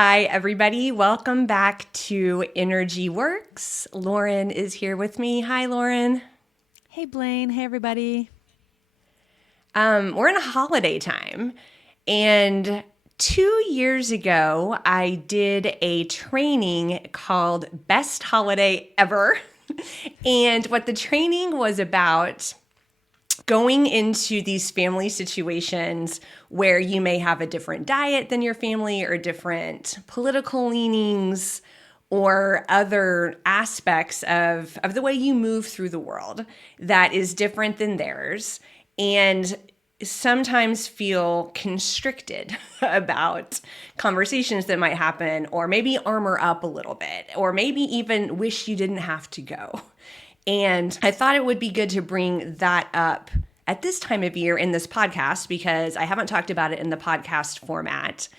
Hi, everybody. Welcome back to Energy Works. Lauren is here with me. Hi, Lauren. Hey, Blaine. Hey, everybody. We're in a holiday time, and 2 years ago, I did a training called Best Holiday Ever. And what the training was about going into these family situations where you may have a different diet than your family or different political leanings or other aspects of the way you move through the world that is different than theirs and sometimes feel constricted about conversations that might happen, or maybe armor up a little bit, or maybe even wish you didn't have to go. And I thought it would be good to bring that up at this time of year in this podcast because I haven't talked about it in the podcast format.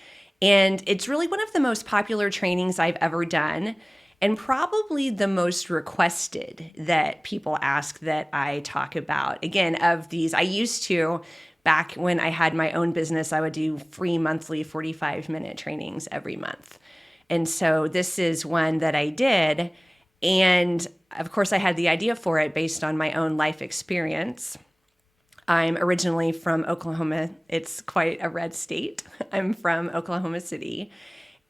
And it's really one of the most popular trainings I've ever done, and probably the most requested that people ask that I talk about. Again, of these, I used to, back when I had my own business, I would do free monthly 45-minute trainings every month. And so this is one that I did. And of course, I had the idea for it based on my own life experience. I'm originally from Oklahoma. It's quite a red state. I'm from Oklahoma City.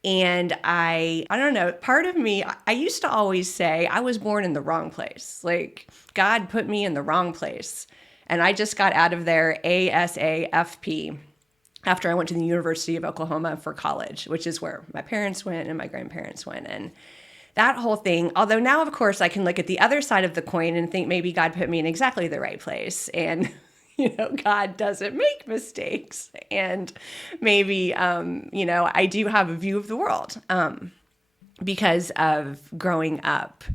And I don't know, part of me, I used to always say I was born in the wrong place. Like God put me in the wrong place. And I just got out of there ASAFP after I went to the University of Oklahoma for college, which is where my parents went and my grandparents went. And that whole thing, although now, of course, I can look at the other side of the coin and think maybe God put me in exactly the right place. And, God doesn't make mistakes. And maybe, I do have a view of the world because of growing up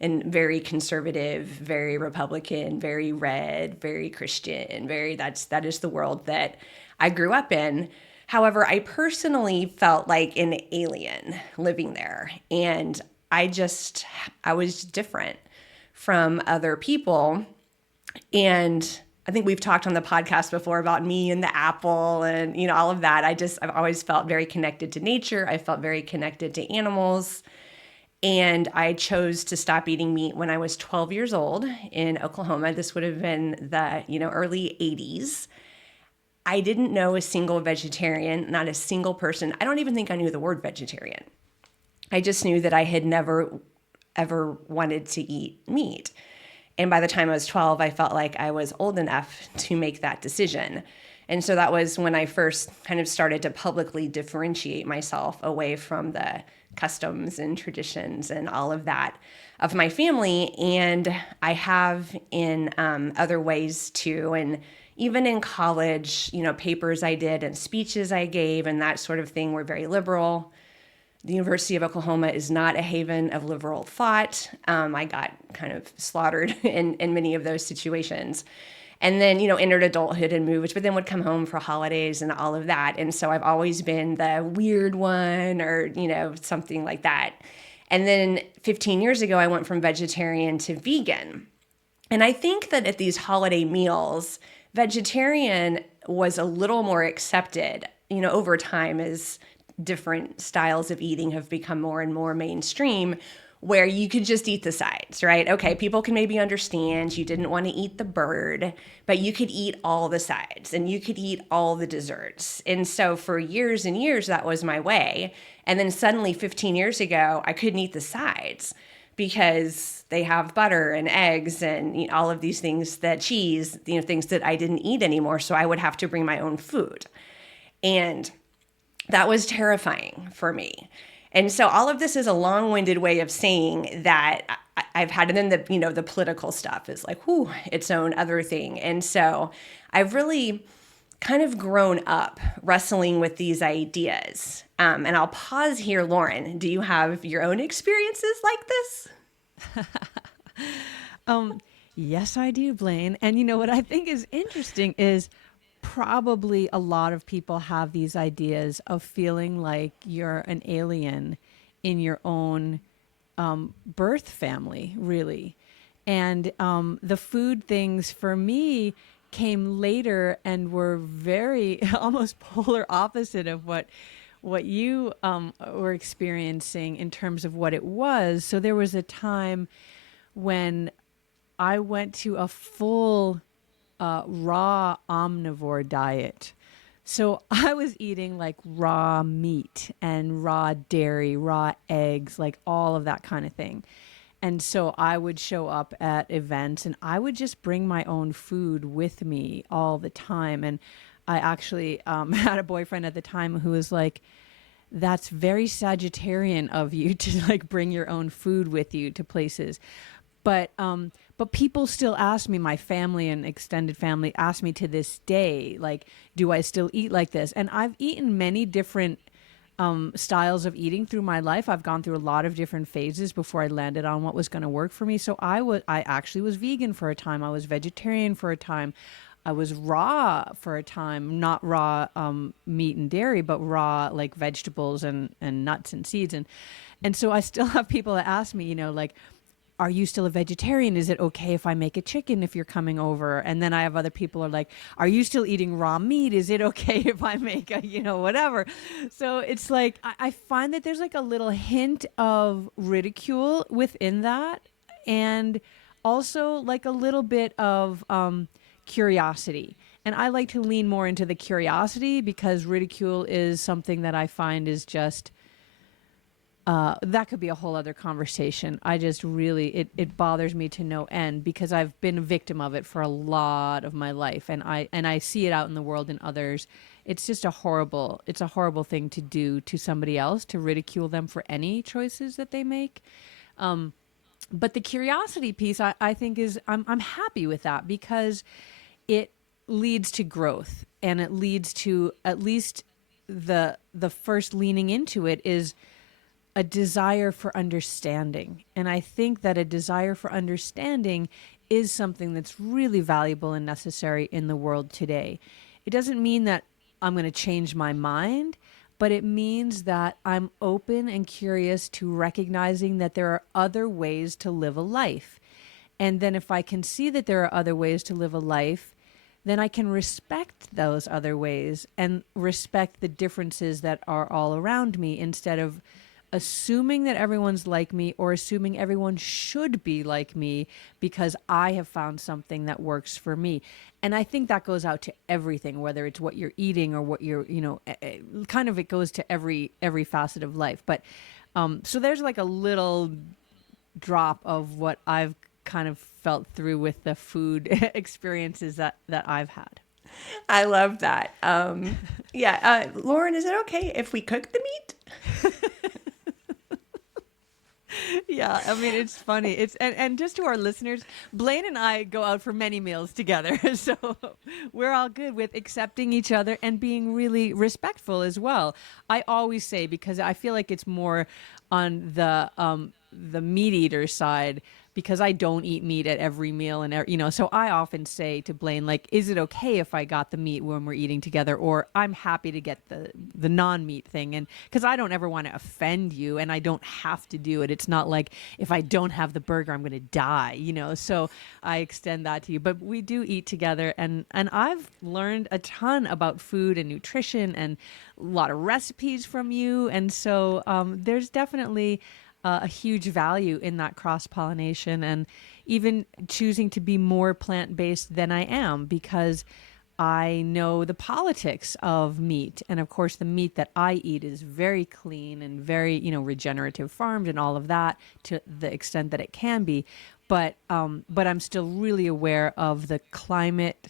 in very conservative, very Republican, very red, very Christian, that is the world that I grew up in. However, I personally felt like an alien living there. And I was different from other people. And I think we've talked on the podcast before about me and the apple and, all of that. I've always felt very connected to nature. I felt very connected to animals. And I chose to stop eating meat when I was 12 years old in Oklahoma. This would have been the, early 80s. I didn't know a single vegetarian, not a single person. I don't even think I knew the word vegetarian. I just knew that I had never, ever wanted to eat meat. And by the time I was 12, I felt like I was old enough to make that decision. And so that was when I first kind of started to publicly differentiate myself away from the customs and traditions and all of that of my family. And I have in other ways too. And even in college, papers I did and speeches I gave and that sort of thing were very liberal. The University of Oklahoma is not a haven of liberal thought. I got kind of slaughtered in many of those situations. And then, entered adulthood and moved, but then would come home for holidays and all of that. And so I've always been the weird one or, something like that. And then 15 years ago, I went from vegetarian to vegan. And I think that at these holiday meals, vegetarian was a little more accepted, over time as different styles of eating have become more and more mainstream, where you could just eat the sides, right? Okay, people can maybe understand you didn't want to eat the bird, but you could eat all the sides and you could eat all the desserts. And so for years and years, that was my way. And then suddenly 15 years ago, I couldn't eat the sides because they have butter and eggs and all of these things, that cheese, things that I didn't eat anymore. So I would have to bring my own food. And that was terrifying for me. And so all of this is a long-winded way of saying that I've had, and then the political stuff is like, whew, its own other thing. And so I've really kind of grown up wrestling with these ideas. And I'll pause here, Lauren. Do you have your own experiences like this? Yes, I do, Blaine. And what I think is interesting is probably a lot of people have these ideas of feeling like you're an alien in your own birth family, really. And the food things for me came later and were very almost polar opposite of what you were experiencing in terms of what it was. So there was a time when I went to a full raw omnivore diet. So I was eating like raw meat and raw dairy, raw eggs, like all of that kind of thing. And so I would show up at events and I would just bring my own food with me all the time. And I actually had a boyfriend at the time who was like, that's very Sagittarian of you to like bring your own food with you to places. But people still ask me, my family and extended family ask me to this day, like, do I still eat like this? And I've eaten many different styles of eating through my life. I've gone through a lot of different phases before I landed on what was going to work for me. So I actually was vegan for a time. I was vegetarian for a time. I was raw for a time, not raw meat and dairy, but raw like vegetables and nuts and seeds. And so I still have people that ask me, like, are you still a vegetarian? Is it okay if I make a chicken if you're coming over? And then I have other people are like, are you still eating raw meat? Is it okay if I make a, whatever? So it's like, I find that there's like a little hint of ridicule within that. And also like a little bit of curiosity. And I like to lean more into the curiosity because ridicule is something that I find is just, that could be a whole other conversation. I just really, it bothers me to no end because I've been a victim of it for a lot of my life, and I see it out in the world in others. It's just it's a horrible thing to do to somebody else, to ridicule them for any choices that they make. But the curiosity piece, I think I'm happy with that because it leads to growth, and it leads to at least the first leaning into it is a desire for understanding. And I think that a desire for understanding is something that's really valuable and necessary in the world today. It doesn't mean that I'm going to change my mind, but it means that I'm open and curious to recognizing that there are other ways to live a life. And then if I can see that there are other ways to live a life, then I can respect those other ways and respect the differences that are all around me instead of assuming that everyone's like me or assuming everyone should be like me because I have found something that works for me. And I think that goes out to everything, whether it's what you're eating or what you're, kind of it goes to every facet of life. But so there's like a little drop of what I've kind of felt through with the food experiences that I've had. I love that. Lauren, is it okay if we cook the meat? Yeah, I mean, it's funny. And just to our listeners, Blaine and I go out for many meals together. So we're all good with accepting each other and being really respectful as well. I always say, because I feel like it's more on the meat eater side, because I don't eat meat at every meal and so I often say to Blaine, like, is it okay if I got the meat when we're eating together, or I'm happy to get the non-meat thing, and because I don't ever want to offend you and I don't have to do it. It's not like if I don't have the burger I'm going to die, so I extend that to you. But we do eat together, and I've learned a ton about food and nutrition and a lot of recipes from you, and so there's definitely a huge value in that cross-pollination, and even choosing to be more plant-based than I am because I know the politics of meat. And of course, the meat that I eat is very clean and very, regenerative farmed and all of that to the extent that it can be. But I'm still really aware of the climate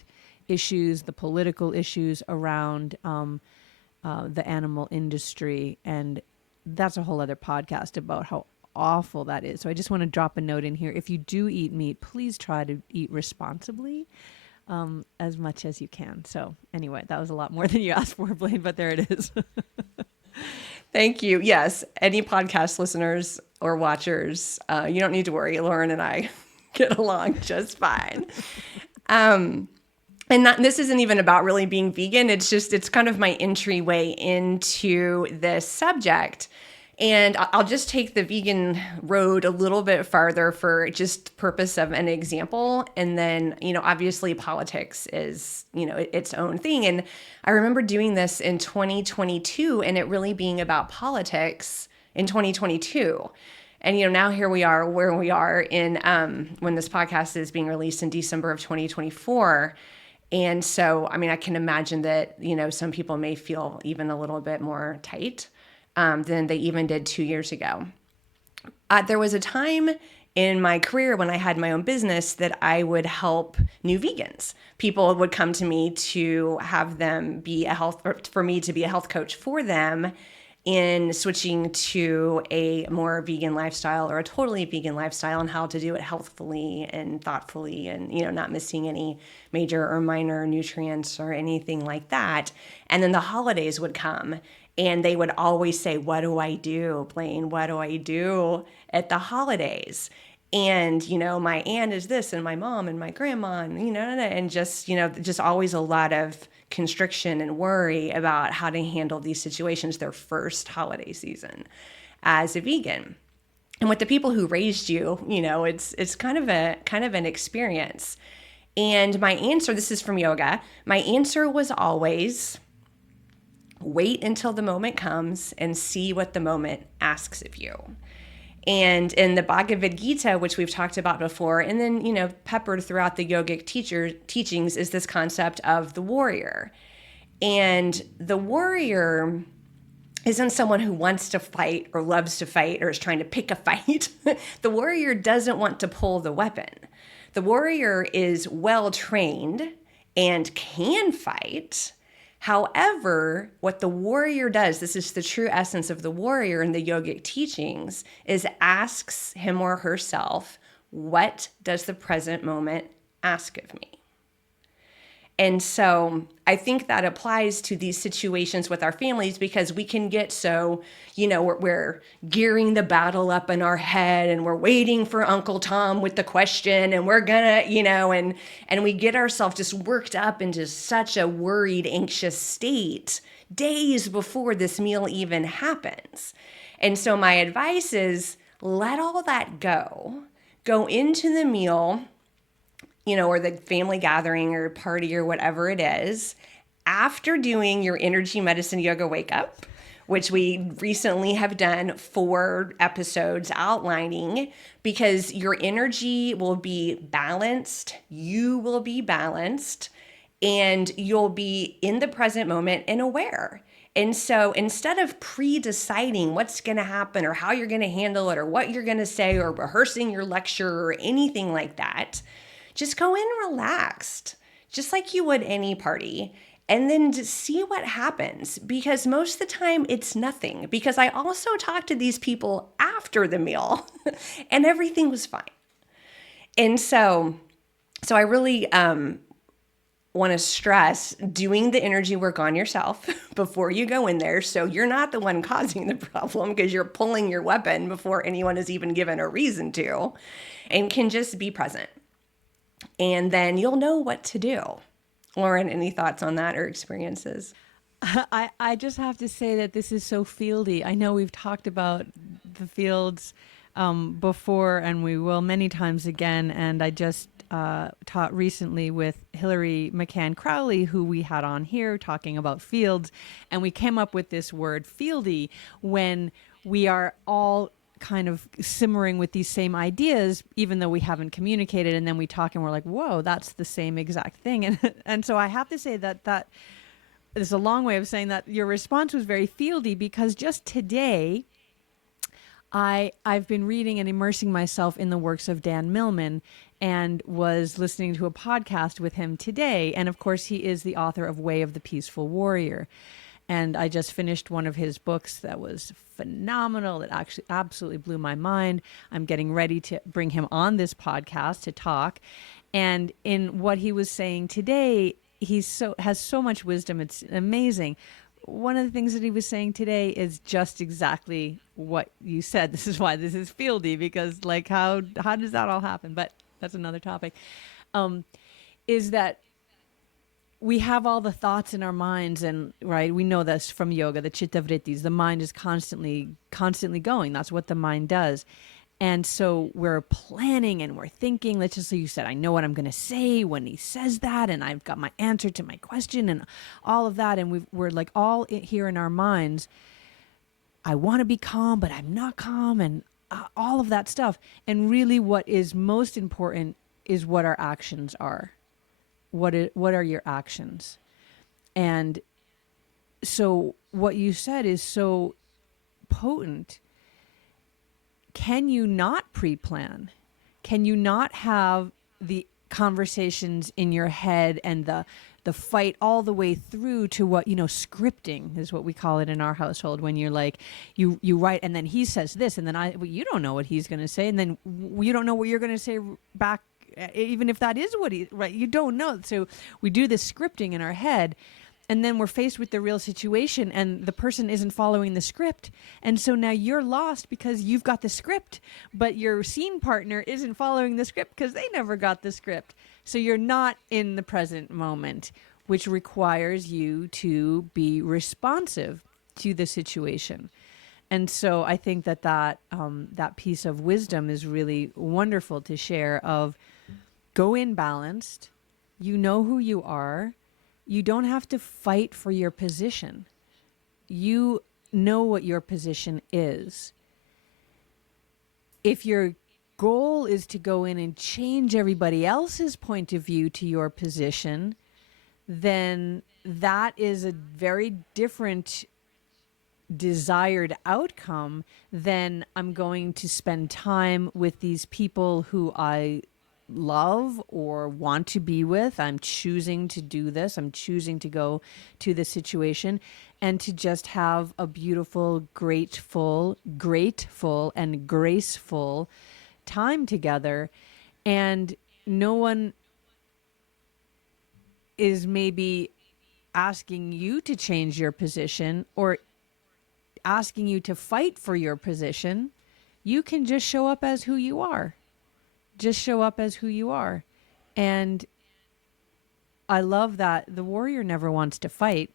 issues, the political issues around the animal industry, and that's a whole other podcast about how awful that is. So I just want to drop a note in here. If you do eat meat, please try to eat responsibly as much as you can. So anyway, that was a lot more than you asked for, Blaine, but there it is. Thank you. Yes, any podcast listeners or watchers, you don't need to worry. Lauren and I get along just fine. This isn't even about really being vegan. It's kind of my entryway into this subject. And I'll just take the vegan road a little bit farther for just purpose of an example. And then, obviously politics is, its own thing. And I remember doing this in 2022 and it really being about politics in 2022. And, now here we are where we are in when this podcast is being released in December of 2024. And so, I can imagine that, some people may feel even a little bit more tight than they even did 2 years ago. There was a time in my career when I had my own business that I would help new vegans. People would come to me to have them be for me to be a health coach for them in switching to a more vegan lifestyle or a totally vegan lifestyle, and how to do it healthfully and thoughtfully and, not missing any major or minor nutrients or anything like that. And then the holidays would come and they would always say, "What do I do, Blaine? What do I do at the holidays?" And, my aunt is this and my mom and my grandma and just always a lot of constriction and worry about how to handle these situations their first holiday season as a vegan. And with the people who raised you, it's kind of an experience. And my answer, this is from yoga, my answer was always wait until the moment comes and see what the moment asks of you. And in the Bhagavad Gita, which we've talked about before, and then, peppered throughout the yogic teachings is this concept of the warrior. And the warrior isn't someone who wants to fight or loves to fight or is trying to pick a fight. The warrior doesn't want to pull the weapon. The warrior is well trained and can fight. However, what the warrior does, this is the true essence of the warrior in the yogic teachings, is asks him or herself, what does the present moment ask of me? And so I think that applies to these situations with our families, because we can get so, we're gearing the battle up in our head and we're waiting for Uncle Tom with the question and we're gonna, and we get ourselves just worked up into such a worried, anxious state days before this meal even happens. And so my advice is let all that go into the meal, or the family gathering or party or whatever it is, after doing your energy medicine yoga wake up, which we recently have done 4 episodes outlining, because your energy will be balanced, you will be balanced, and you'll be in the present moment and aware. And so instead of pre-deciding what's going to happen or how you're going to handle it or what you're going to say or rehearsing your lecture or anything like that, just go in relaxed, just like you would any party, and then just see what happens. Because most of the time it's nothing. Because I also talked to these people after the meal and everything was fine. And so I really want to stress doing the energy work on yourself before you go in there, so you're not the one causing the problem, because you're pulling your weapon before anyone is even given a reason to, and can just be present. And then you'll know what to do. Lauren, any thoughts on that or experiences? I just have to say that this is so fieldy. I know we've talked about the fields before, and we will many times again. And I just taught recently with Hillary McCann Crowley, who we had on here talking about fields. And we came up with this word fieldy when we are all kind of simmering with these same ideas, even though we haven't communicated. And then we talk and we're like, whoa, that's the same exact thing. And so I have to say that there's a long way of saying that your response was very fieldy, because just today I've been reading and immersing myself in the works of Dan Millman, and was listening to a podcast with him today. And of course, he is the author of Way of the Peaceful Warrior. And I just finished one of his books that was phenomenal. It actually absolutely blew my mind. I'm getting ready to bring him on this podcast to talk. And in what he was saying today, has so much wisdom. It's amazing. One of the things that he was saying today is just exactly what you said. This is why this is fieldy, because like how does that all happen? But that's another topic. Is that we have all the thoughts in our minds, and right, we know this from yoga, the chitta vrittis. The mind is constantly going. That's what the mind does. And so we're planning and we're thinking, let's just say you said, I know what I'm going to say when he says that, and I've got my answer to my question and all of that. And we're like all here in our minds. I want to be calm, but I'm not calm, and all of that stuff. And really, what is most important is what our actions are. What are your actions? And so what you said is so potent. Can you not pre-plan? Can you not have the conversations in your head and the fight all the way through to what, scripting is what we call it in our household, when you're like, you write, and then he says this, and then you don't know what he's going to say, and then you don't know what you're going to say back, even if that is what right, you don't know. So we do this scripting in our head, and then we're faced with the real situation, and the person isn't following the script. And so now you're lost because you've got the script, but your scene partner isn't following the script because they never got the script. So you're not in the present moment, which requires you to be responsive to the situation. And so I think that piece of wisdom is really wonderful to share, of go in balanced. You know who you are. You don't have to fight for your position. You know what your position is. If your goal is to go in and change everybody else's point of view to your position, then that is a very different desired outcome than I'm going to spend time with these people who I love or want to be with. I'm choosing to do this. I'm choosing to go to this situation and to just have a beautiful, grateful, and graceful time together. And no one is maybe asking you to change your position or asking you to fight for your position. You can just show up as who you are. Just show up as who you are. And I love that the warrior never wants to fight.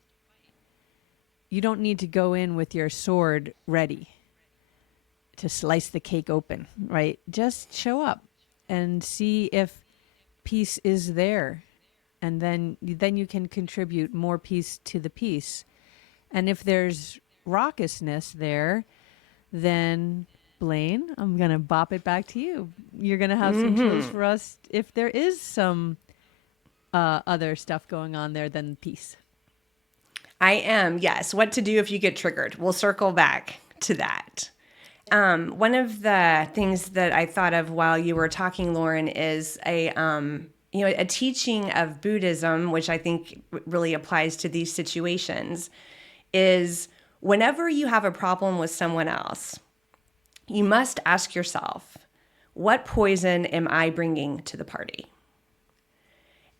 You don't need to go in with your sword ready to slice the cake open, right? Just show up and see if peace is there. And then you can contribute more peace to the peace. And if there's raucousness there, then Blaine, I'm going to bop it back to you. You're going to have some tools for us if there is some other stuff going on there than peace. I am, yes. What to do if you get triggered. We'll circle back to that. One of the things that I thought of while you were talking, Lauren, is a teaching of Buddhism, which I think really applies to these situations, is whenever you have a problem with someone else, you must ask yourself, what poison am I bringing to the party?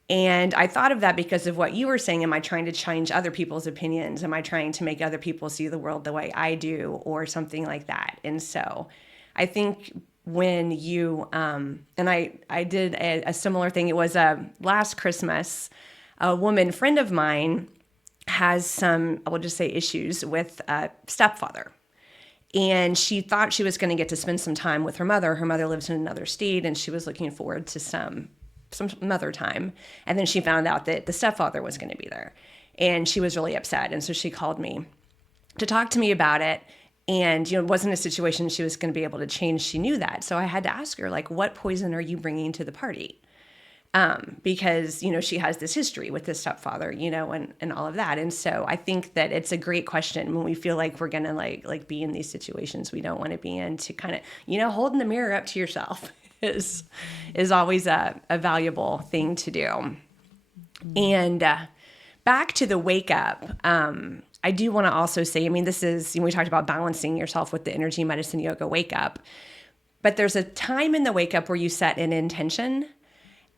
And I thought of that because of what you were saying. Am I trying to change other people's opinions? Am I trying to make other people see the world the way I do, or something like that? And so I think when you, and I did a similar thing. It was last Christmas, a woman friend of mine has some, I will just say, issues with a stepfather. And she thought she was going to get to spend some time with her mother. Her mother lives in another state, and she was looking forward to some mother time. And then she found out that the stepfather was going to be there. And she was really upset. And so she called me to talk to me about it. And, it wasn't a situation she was going to be able to change. She knew that. So I had to ask her, like, what poison are you bringing to the party? Because, she has this history with this stepfather, and all of that. And so I think that it's a great question when we feel like we're going to like be in these situations we don't want to be in, to kind of, holding the mirror up to yourself is always a valuable thing to do. And back to the wake up, I do want to also say, this is, we talked about balancing yourself with the energy medicine yoga wake up, but there's a time in the wake up where you set an intention.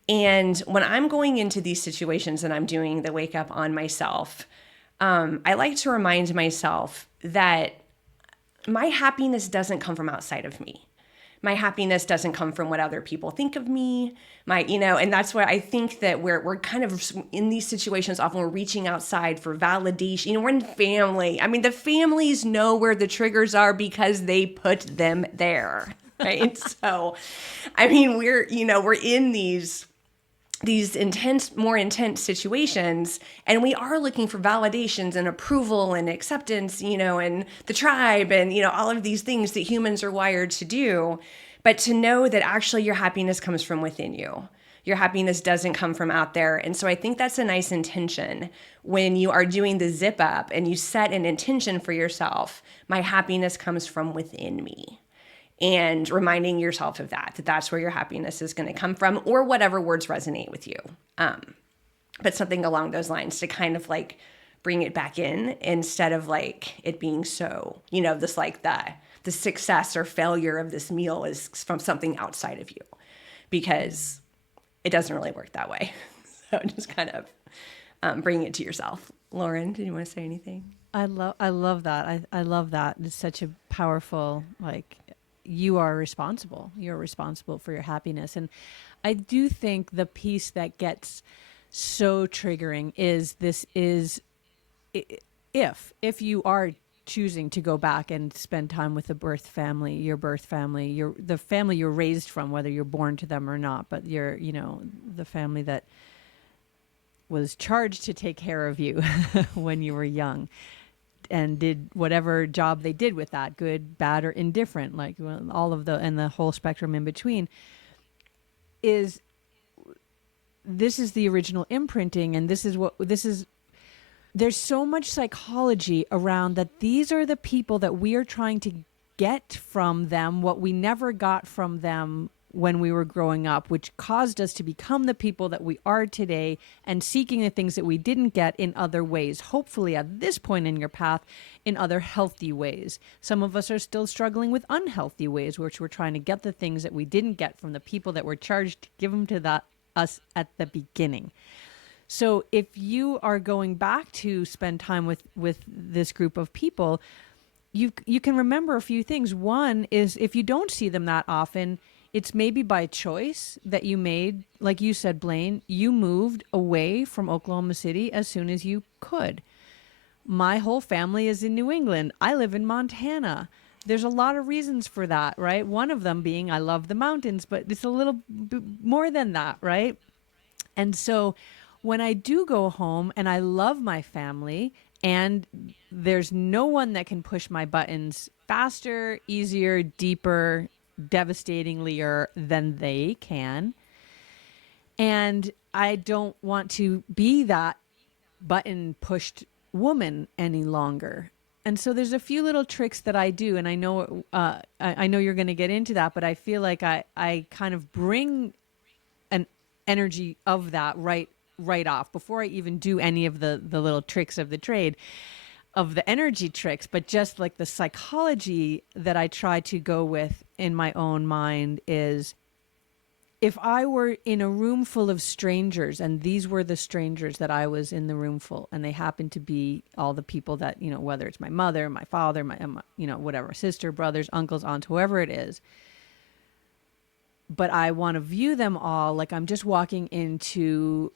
And when I'm going into these situations and I'm doing the wake up on myself, I like to remind myself that my happiness doesn't come from outside of me. My happiness doesn't come from what other people think of me. And that's why I think that we're kind of in these situations often we're reaching outside for validation. We're in family. I mean, the families know where the triggers are because they put them there, right? So, I mean, we're in these more intense situations, and we are looking for validations and approval and acceptance, and the tribe and all of these things that humans are wired to do. But to know that actually your happiness comes from within you, your happiness doesn't come from out there. And so I think that's a nice intention when you are doing the zip up and you set an intention for yourself. My happiness comes from within me, and reminding yourself of that that's where your happiness is going to come from, or whatever words resonate with you. But something along those lines to kind of like bring it back in, instead of like it being so, this like the success or failure of this meal is from something outside of you, because it doesn't really work that way. So just kind of bring it to yourself. Lauren, did you want to say anything? I love that. I love that. It's such a powerful, like, you're responsible for your happiness. And I do think the piece that gets so triggering is if you are choosing to go back and spend time with your birth family, the family you're raised from, whether you're born to them or not, but the family that was charged to take care of you when you were young, and did whatever job they did with that, good, bad, or indifferent, like all of the whole spectrum in between. This is the original imprinting, and there's so much psychology around that. These are the people that we are trying to get from them what we never got from them when we were growing up, which caused us to become the people that we are today, and seeking the things that we didn't get in other ways, hopefully at this point in your path, in other healthy ways. Some of us are still struggling with unhealthy ways, which we're trying to get the things that we didn't get from the people that were charged to give them to us at the beginning. So if you are going back to spend time with this group of people, you can remember a few things. One is, if you don't see them that often, it's maybe by choice that you made. Like you said, Blaine, you moved away from Oklahoma City as soon as you could. My whole family is in New England. I live in Montana. There's a lot of reasons for that, right? One of them being I love the mountains, but it's a little more than that, right? And so when I do go home and I love my family, and there's no one that can push my buttons faster, easier, deeper, devastatingly than they can. And I don't want to be that button pushed woman any longer. And so there's a few little tricks that I do, and I know you're going to get into that, but I feel like I kind of bring an energy of that right off before I even do any of the little tricks of the trade, of the energy tricks. But just like the psychology that I try to go with in my own mind is, if I were in a room full of strangers, and these were the strangers that I was in the room full, and they happened to be all the people that, whether it's my mother, my father, my whatever, sister, brothers, uncles, aunts, whoever it is, but I want to view them all like I'm just walking into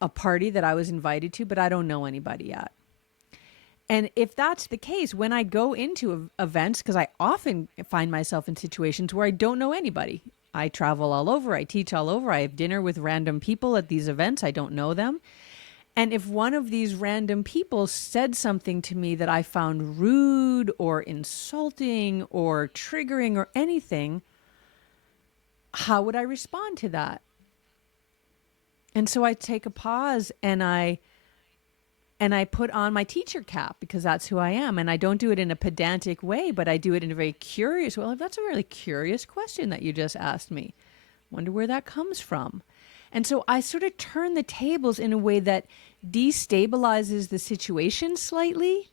a party that I was invited to, but I don't know anybody yet. And if that's the case, when I go into events, because I often find myself in situations where I don't know anybody. I travel all over, I teach all over, I have dinner with random people at these events, I don't know them. And if one of these random people said something to me that I found rude or insulting or triggering or anything, how would I respond to that? And so I take a pause and I put on my teacher cap, because that's who I am. And I don't do it in a pedantic way, but I do it in a very curious, well, that's a really curious question that you just asked me. Wonder where that comes from. And so I sort of turn the tables in a way that destabilizes the situation slightly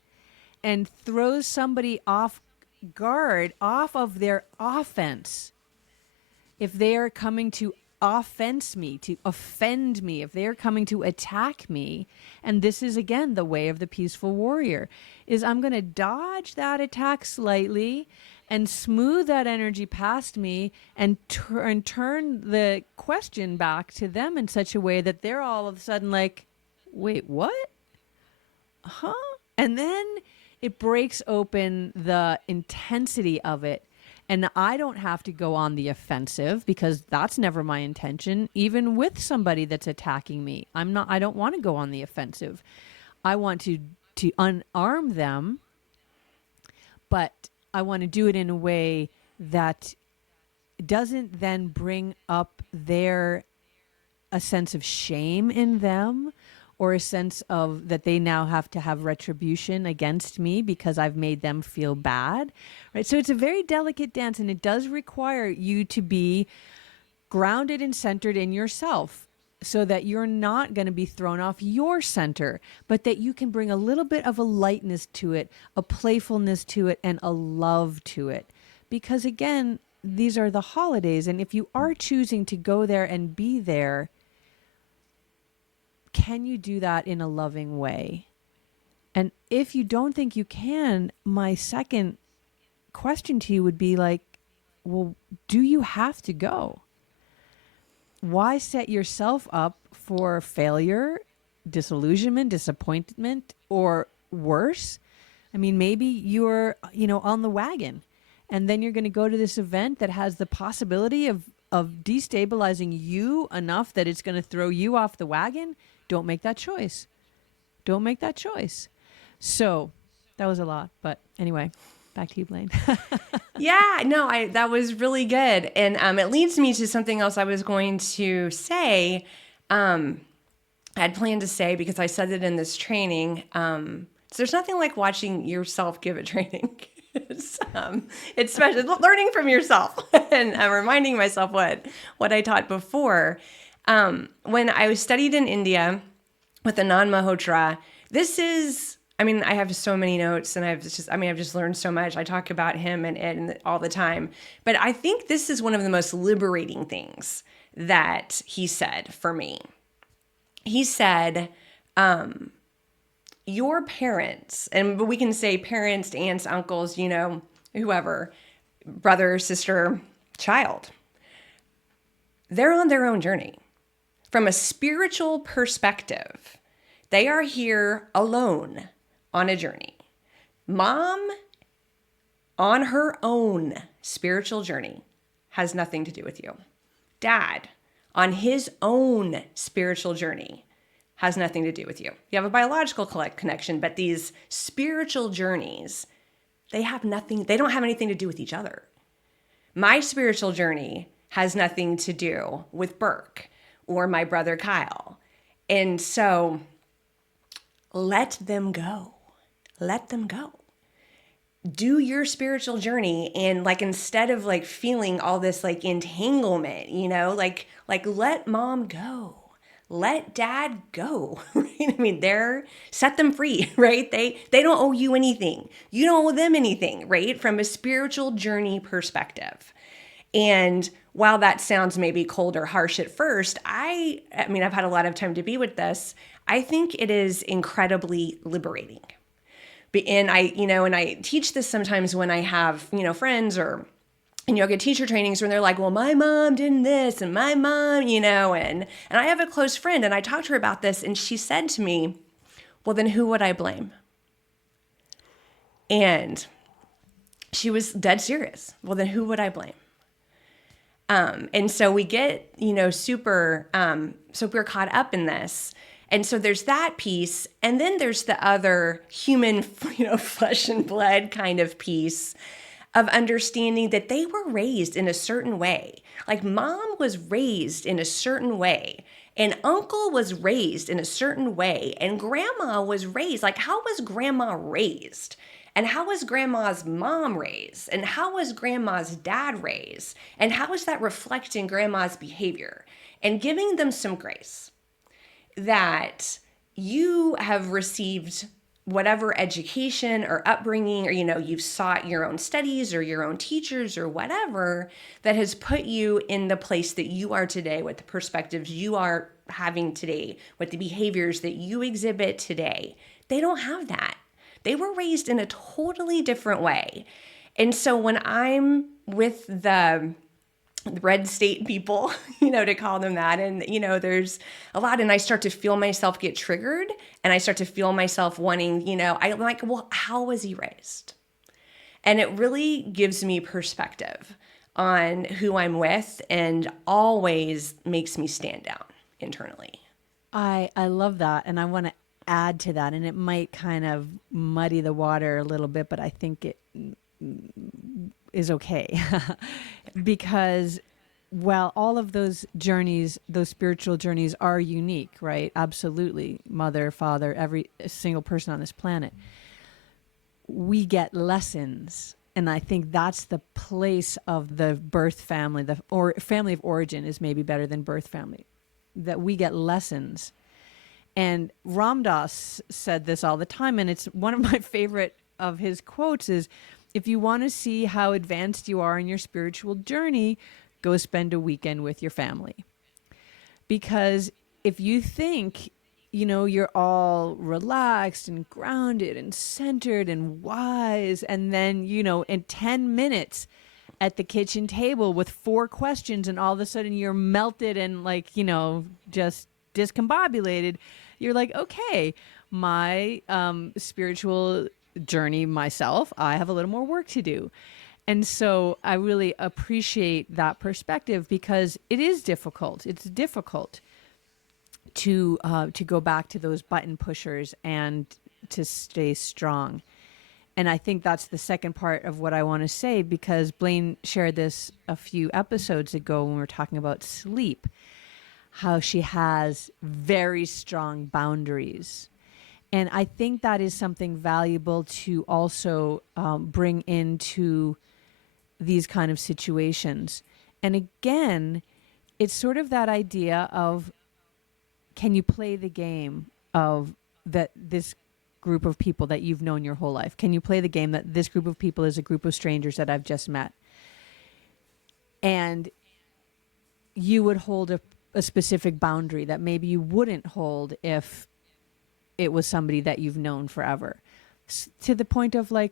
and throws somebody off guard, off of their offense. If they are coming to offense me, to offend me, if they're coming to attack me, and this is again the way of the peaceful warrior, is I'm going to dodge that attack slightly, and smooth that energy past me and turn the question back to them in such a way that they're all of a sudden like, wait, what? Huh? And then it breaks open the intensity of it. And I don't have to go on the offensive because that's never my intention, even with somebody that's attacking me. I don't want to go on the offensive. I want to unarm them, but I want to do it in a way that doesn't then bring up a sense of shame in them, or a sense of that they now have to have retribution against me because I've made them feel bad. Right? So it's a very delicate dance, and it does require you to be grounded and centered in yourself, so that you're not going to be thrown off your center, but that you can bring a little bit of a lightness to it, a playfulness to it, and a love to it. Because again, these are the holidays, and if you are choosing to go there and be there, can you do that in a loving way? And if you don't think you can, my second question to you would be like, well, do you have to go? Why set yourself up for failure, disillusionment, disappointment, or worse? I mean, maybe you're, on the wagon, and then you're going to go to this event that has the possibility of destabilizing you enough that it's going to throw you off the wagon. Don't make that choice. Don't make that choice. So that was a lot, but anyway, back to you, Blaine. Yeah, no, that was really good. And it leads me to something else I was going to say. I had planned to say, because I said it in this training. So there's nothing like watching yourself give a training. It's special, learning from yourself and reminding myself what I taught before. When I was studied in India with Anand Malhotra, I have so many notes, and I've just learned so much. I talk about him and all the time, but I think this is one of the most liberating things that he said for me. He said, your parents, and we can say parents, aunts, uncles, whoever, brother, sister, child, they're on their own journey. From a spiritual perspective, they are here alone on a journey. Mom, on her own spiritual journey, has nothing to do with you. Dad, on his own spiritual journey, has nothing to do with you. You have a biological connection, but these spiritual journeys, they don't have anything to do with each other. My spiritual journey has nothing to do with Burke or my brother Kyle. And so let them go. Let them go. Do your spiritual journey, and instead of feeling all this entanglement, let mom go. Let dad go, right? I mean, set them free, right? They don't owe you anything. You don't owe them anything, right? From a spiritual journey perspective. And while that sounds maybe cold or harsh at first, I've had a lot of time to be with this. I think it is incredibly liberating. And I teach this sometimes when I have, friends or in yoga teacher trainings when they're like, well, my mom did this and my mom, and I have a close friend and I talked to her about this and she said to me, well, then who would I blame? And she was dead serious. Well, then who would I blame? And so we get, super caught up in this. And so there's that piece. And then there's the other human, flesh and blood kind of piece of understanding that they were raised in a certain way. Like mom was raised in a certain way, and uncle was raised in a certain way, and grandma was raised. Like, how was grandma raised? And how was grandma's mom raised? And how was grandma's dad raised? And how is that reflecting grandma's behavior? And giving them some grace that you have received whatever education or upbringing, or, you've sought your own studies or your own teachers or whatever that has put you in the place that you are today, with the perspectives you are having today, with the behaviors that you exhibit today. They don't have that. They were raised in a totally different way. And so when I'm with the red state people, to call them that, and there's a lot, and I start to feel myself get triggered, and I start to feel myself wanting, I'm like, well, how was he raised? And it really gives me perspective on who I'm with and always makes me stand down internally. I love that, and I want to add to that, and it might kind of muddy the water a little bit, but I think it is okay. Because while all of those journeys, those spiritual journeys are unique, right? Absolutely. Mother, father, every single person on this planet. We get lessons. And I think that's the place of the birth family, or family of origin is maybe better than birth family, that we get lessons. And Ram Dass said this all the time, and it's one of my favorite of his quotes is, if you want to see how advanced you are in your spiritual journey, go spend a weekend with your family. Because if you think, you're all relaxed and grounded and centered and wise, and then, in 10 minutes at the kitchen table with 4 questions, and all of a sudden you're melted and like, just discombobulated, you're like, okay, my spiritual journey myself, I have a little more work to do. And so I really appreciate that perspective, because it is difficult. It's difficult to go back to those button pushers and to stay strong. And I think that's the second part of what I want to say, because Blaine shared this a few episodes ago when we were talking about sleep, how she has very strong boundaries. And I think that is something valuable to also bring into these kind of situations. And again, it's sort of that idea of, can you play the game of that this group of people that you've known your whole life? Can you play the game that this group of people is a group of strangers that I've just met? And you would hold a specific boundary that maybe you wouldn't hold if it was somebody that you've known forever. To the point of like,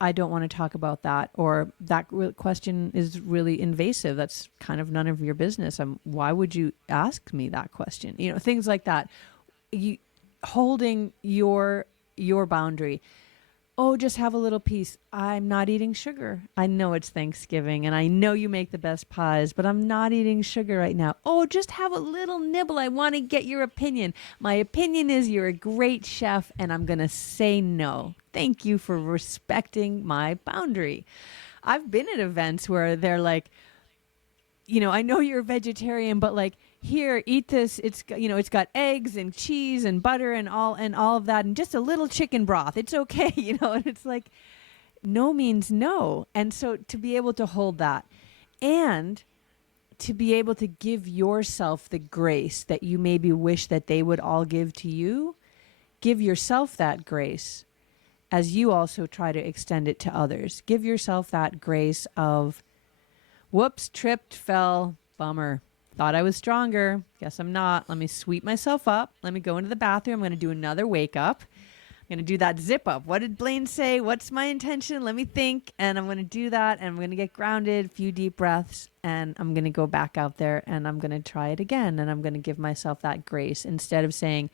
I don't want to talk about that, or that question is really invasive. That's kind of none of your business. Why would you ask me that question? Things like that. You holding your boundary. Oh, just have a little piece. I'm not eating sugar. I know it's Thanksgiving and I know you make the best pies, but I'm not eating sugar right now. Oh, just have a little nibble. I want to get your opinion. My opinion is you're a great chef, and I'm going to say no. Thank you for respecting my boundary. I've been at events where they're like, I know you're a vegetarian, but like, here, eat this. It's got eggs and cheese and butter and all of that, and just a little chicken broth. It's okay, and it's like, no means no. And so to be able to hold that, and to be able to give yourself the grace that you maybe wish that they would all give to you, give yourself that grace as you also try to extend it to others. Give yourself that grace of, whoops, tripped, fell, bummer. Thought I was stronger. Guess I'm not. Let me sweep myself up. Let me go into the bathroom. I'm going to do another wake up. I'm going to do that zip up. What did Blaine say? What's my intention? Let me think. And I'm going to do that. And I'm going to get grounded, a few deep breaths. And I'm going to go back out there and I'm going to try it again. And I'm going to give myself that grace instead of saying,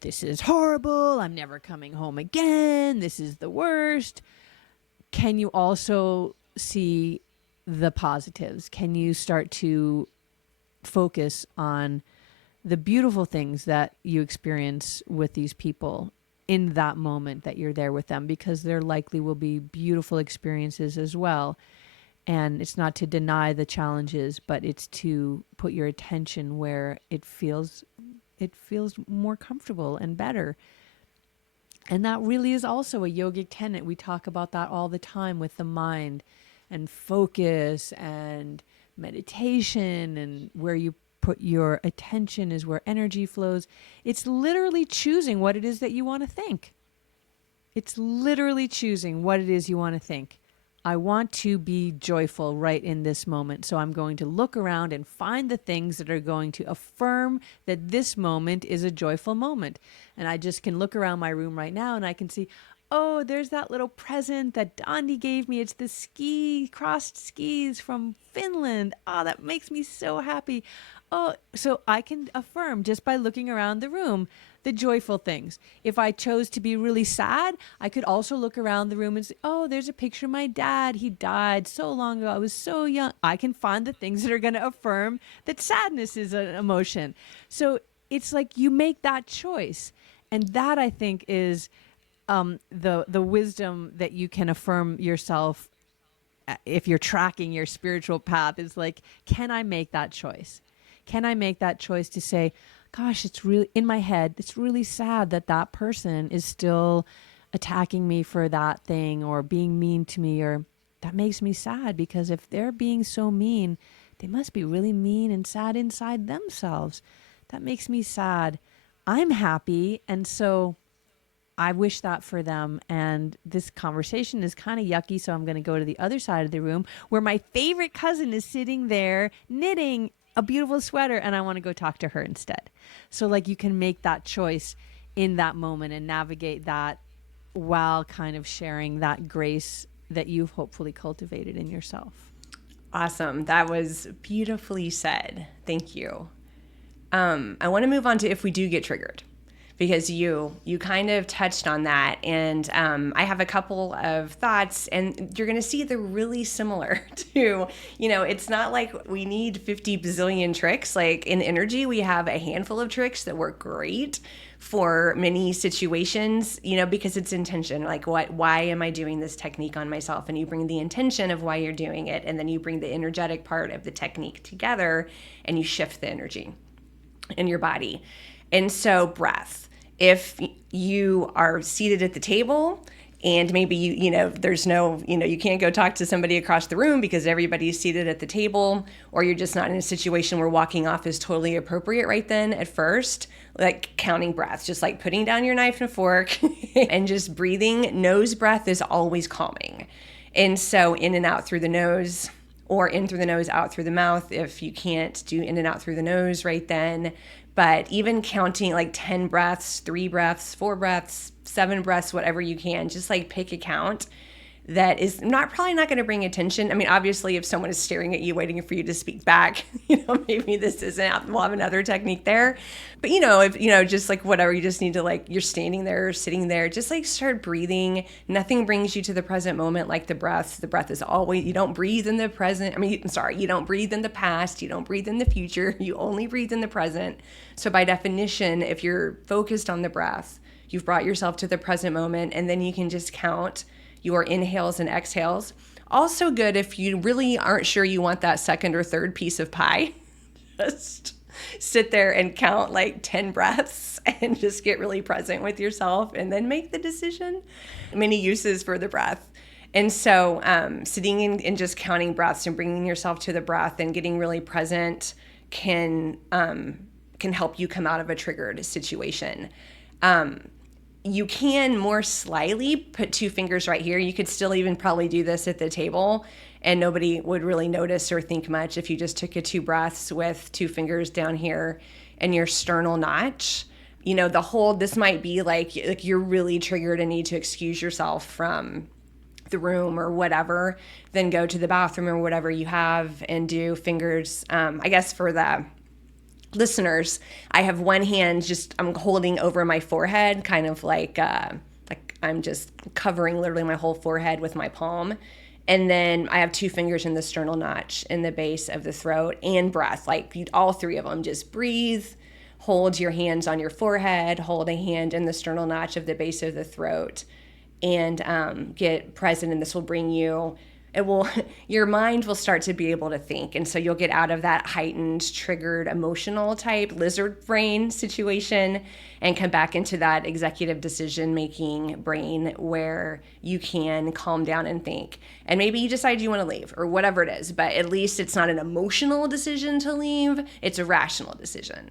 this is horrible. I'm never coming home again. This is the worst. Can you also see the positives? Can you start to focus on the beautiful things that you experience with these people in that moment that you're there with them? Because there likely will be beautiful experiences as well. And it's not to deny the challenges, but it's to put your attention where it feels more comfortable and better. And that really is also a yogic tenet. We talk about that all the time with the mind and focus and meditation, and where you put your attention is where energy flows. It's literally choosing what it is that you want to think. It's literally choosing what it is you want to think. I want to be joyful right in this moment. So I'm going to look around and find the things that are going to affirm that this moment is a joyful moment. And I just can look around my room right now and I can see, oh, there's that little present that Dondi gave me. It's the crossed skis from Finland. Oh, that makes me so happy. Oh, so I can affirm just by looking around the room the joyful things. If I chose to be really sad, I could also look around the room and say, oh, there's a picture of my dad. He died so long ago. I was so young. I can find the things that are going to affirm that sadness is an emotion. So it's like you make that choice. And that, I think, is the wisdom that you can affirm yourself if you're tracking your spiritual path is like, can I make that choice? Can I make that choice to say, gosh, it's really in my head, it's really sad that that person is still attacking me for that thing or being mean to me, or that makes me sad because if they're being so mean, they must be really mean and sad inside themselves. That makes me sad. I'm happy. And so I wish that for them. And this conversation is kind of yucky. So I'm going to go to the other side of the room where my favorite cousin is sitting there knitting a beautiful sweater. And I want to go talk to her instead. So like you can make that choice in that moment and navigate that while kind of sharing that grace that you've hopefully cultivated in yourself. Awesome. That was beautifully said. Thank you. I want to move on to if we do get triggered, because you kind of touched on that, and I have a couple of thoughts, and you're going to see they're really similar to, it's not like we need 50 bazillion tricks. Like in energy, we have a handful of tricks that work great for many situations, because it's intention. Like why am I doing this technique on myself? And you bring the intention of why you're doing it, and then you bring the energetic part of the technique together, and you shift the energy in your body. And so breath. If you are seated at the table and maybe there's no, you can't go talk to somebody across the room because everybody's seated at the table, or you're just not in a situation where walking off is totally appropriate right then at first, like counting breaths, just like putting down your knife and fork and just breathing. Nose breath is always calming. And so in and out through the nose, or in through the nose, out through the mouth, if you can't do in and out through the nose right then. But even counting like 10 breaths, 3 breaths, 4 breaths, 7 breaths, whatever you can, just like pick a count that is probably not going to bring attention. I mean, obviously, if someone is staring at you, waiting for you to speak back, maybe this isn't, we'll have another technique there. But, if, just like whatever, you just need to you're standing there or sitting there, just like start breathing. Nothing brings you to the present moment like the breath. The breath is always, you don't breathe in the present. You don't breathe in the past. You don't breathe in the future. You only breathe in the present. So by definition, if you're focused on the breath, you've brought yourself to the present moment, and then you can just count your inhales and exhales. Also good if you really aren't sure you want that second or third piece of pie. Just sit there and count like 10 breaths and just get really present with yourself and then make the decision. Many uses for the breath. And so sitting and just counting breaths and bringing yourself to the breath and getting really present can help you come out of a triggered situation. You can more slyly put 2 fingers right here. You could still even probably do this at the table and nobody would really notice or think much if you just took a 2 breaths with 2 fingers down here in your sternal notch. This might be like you're really triggered and need to excuse yourself from the room or whatever, then go to the bathroom or whatever you have and do fingers. I guess for the listeners, I have one hand I'm holding over my forehead, kind of like I'm just covering literally my whole forehead with my palm. And then I have 2 fingers in the sternal notch in the base of the throat, and breath, all 3 of them. Just breathe, hold your hands on your forehead, hold a hand in the sternal notch of the base of the throat, and get present. And this will bring you, your mind will start to be able to think. And so you'll get out of that heightened, triggered, emotional type lizard brain situation and come back into that executive decision-making brain where you can calm down and think. And maybe you decide you want to leave or whatever it is, but at least it's not an emotional decision to leave. It's a rational decision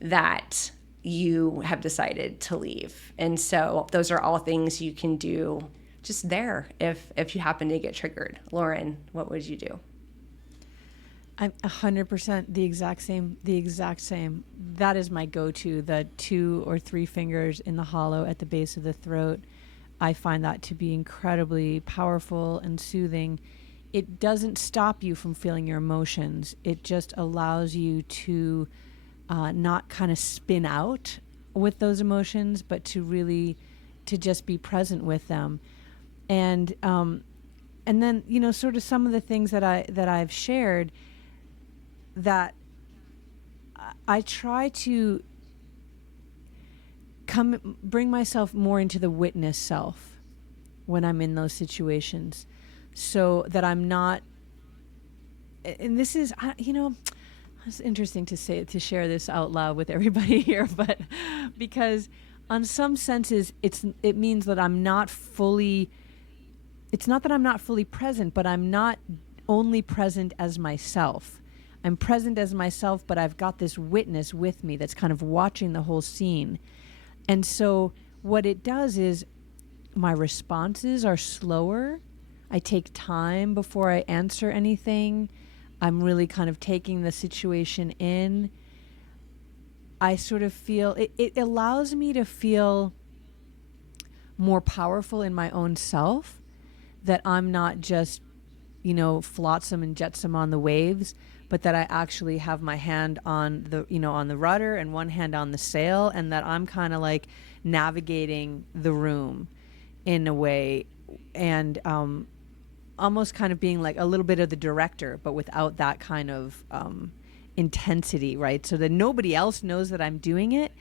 that you have decided to leave. And so those are all things you can do just there if you happen to get triggered. Lauren, what would you do? I'm 100% the exact same. That is my go-to, the 2 or 3 fingers in the hollow at the base of the throat. I find that to be incredibly powerful and soothing. It doesn't stop you from feeling your emotions. It just allows you to not kind of spin out with those emotions, but to really to just be present with them. And and then, you know, sort of some of the things that I've shared, that I try to bring myself more into the witness self when I'm in those situations, so that I'm not. And this is, you know, it's interesting to share this out loud with everybody here, but because on some senses it means that I'm not fully. It's not that I'm not fully present, but I'm not only present as myself. I'm present as myself, but I've got this witness with me that's kind of watching the whole scene. And so what it does is my responses are slower. I take time before I answer anything. I'm really kind of taking the situation in. I sort of feel it allows me to feel more powerful in my own self, that I'm not just, you know, flotsam and jetsam on the waves, but that I actually have my hand on the, you know, on the rudder and one hand on the sail, and that I'm kind of like navigating the room in a way, and almost kind of being like a little bit of the director, but without that kind of intensity, right? So that nobody else knows that I'm doing it.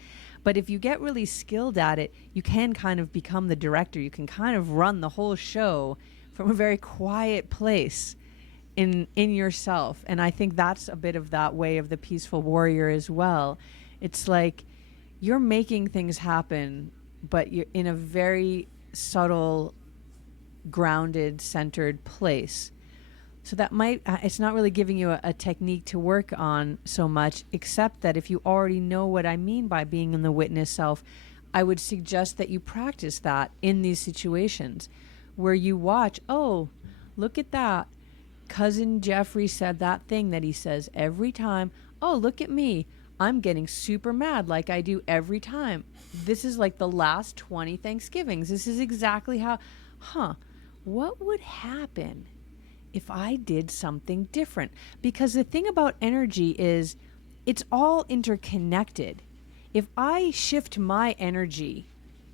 But if you get really skilled at it, you can kind of become the director. You can kind of run the whole show from a very quiet place in yourself. And I think that's a bit of that way of the peaceful warrior as well. It's like you're making things happen, but you're in a very subtle, grounded, centered place. So that might, it's not really giving you a technique to work on so much, except that if you already know what I mean by being in the witness self, I would suggest that you practice that in these situations where you watch, oh, look at that. Cousin Jeffrey said that thing that he says every time. Oh, look at me. I'm getting super mad like I do every time. This is like the last 20 Thanksgivings. This is exactly how, what would happen if I did something different? Because the thing about energy is it's all interconnected. If I shift my energy,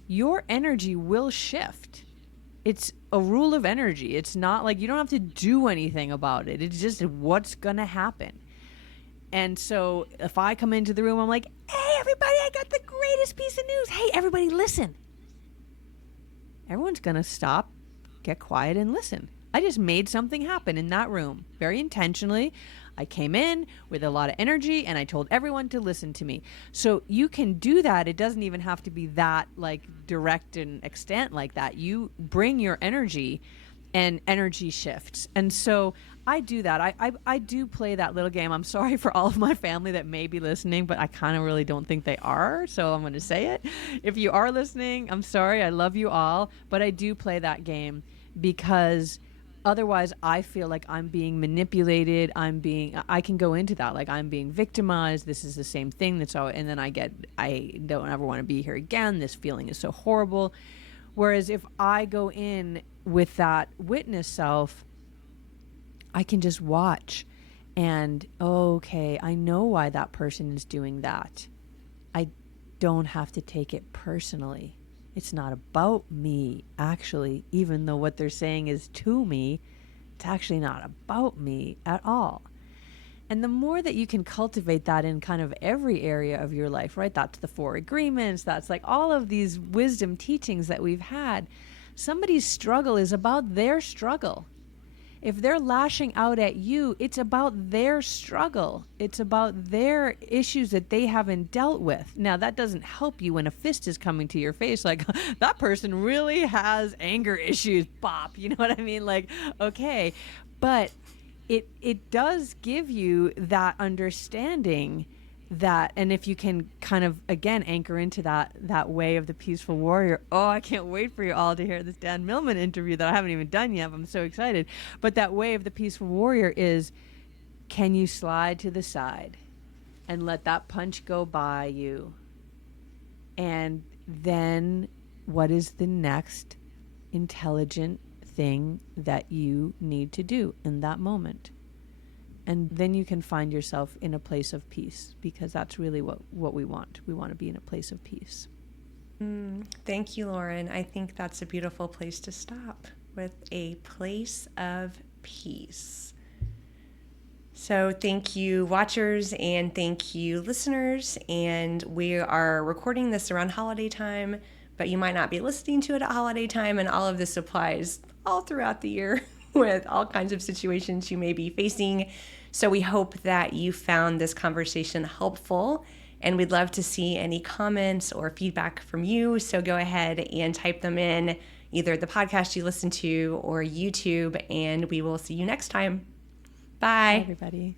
your energy will shift. It's a rule of energy. It's not like you don't have to do anything about it. It's just what's going to happen. And so if I come into the room, I'm like, hey, everybody, I got the greatest piece of news. Hey, everybody, listen. Everyone's going to stop, get quiet, and listen. I just made something happen in that room very intentionally. I came in with a lot of energy and I told everyone to listen to me. So you can do that. It doesn't even have to be that like direct and extent like that. You bring your energy and energy shifts. And so I do that. I do play that little game. I'm sorry for all of my family that may be listening, but I kind of really don't think they are. So I'm going to say it. If you are listening, I'm sorry. I love you all. But I do play that game because otherwise I feel like I'm being manipulated. I can go into that. Like I'm being victimized. This is the same thing. And then I don't ever want to be here again. This feeling is so horrible. Whereas if I go in with that witness self, I can just watch and, okay, I know why that person is doing that. I don't have to take it personally. It's not about me, actually, even though what they're saying is to me, it's actually not about me at all. And the more that you can cultivate that in kind of every area of your life, right? That's the 4 agreements. That's like all of these wisdom teachings that we've had. Somebody's struggle is about their struggle. If they're lashing out at you, it's about their struggle. It's about their issues that they haven't dealt with. Now, that doesn't help you when a fist is coming to your face. Like, that person really has anger issues. Bop. You know what I mean? Like, okay. But it does give you that understanding that, and if you can kind of again anchor into that way of the peaceful warrior. Oh, I can't wait for you all to hear this Dan Millman interview that I haven't even done yet. I'm so excited. But that way of the peaceful warrior is, can you slide to the side and let that punch go by you? And then what is the next intelligent thing that you need to do in that moment. And then you can find yourself in a place of peace, because that's really what we want. We want to be in a place of peace. Thank you, Lauren. I think that's a beautiful place to stop, with a place of peace. So thank you, watchers, and thank you, listeners. And we are recording this around holiday time, but you might not be listening to it at holiday time, and all of this applies all throughout the year with all kinds of situations you may be facing. So we hope that you found this conversation helpful, and we'd love to see any comments or feedback from you. So go ahead and type them in either the podcast you listen to or YouTube, and we will see you next time. Bye, Bye. everybody.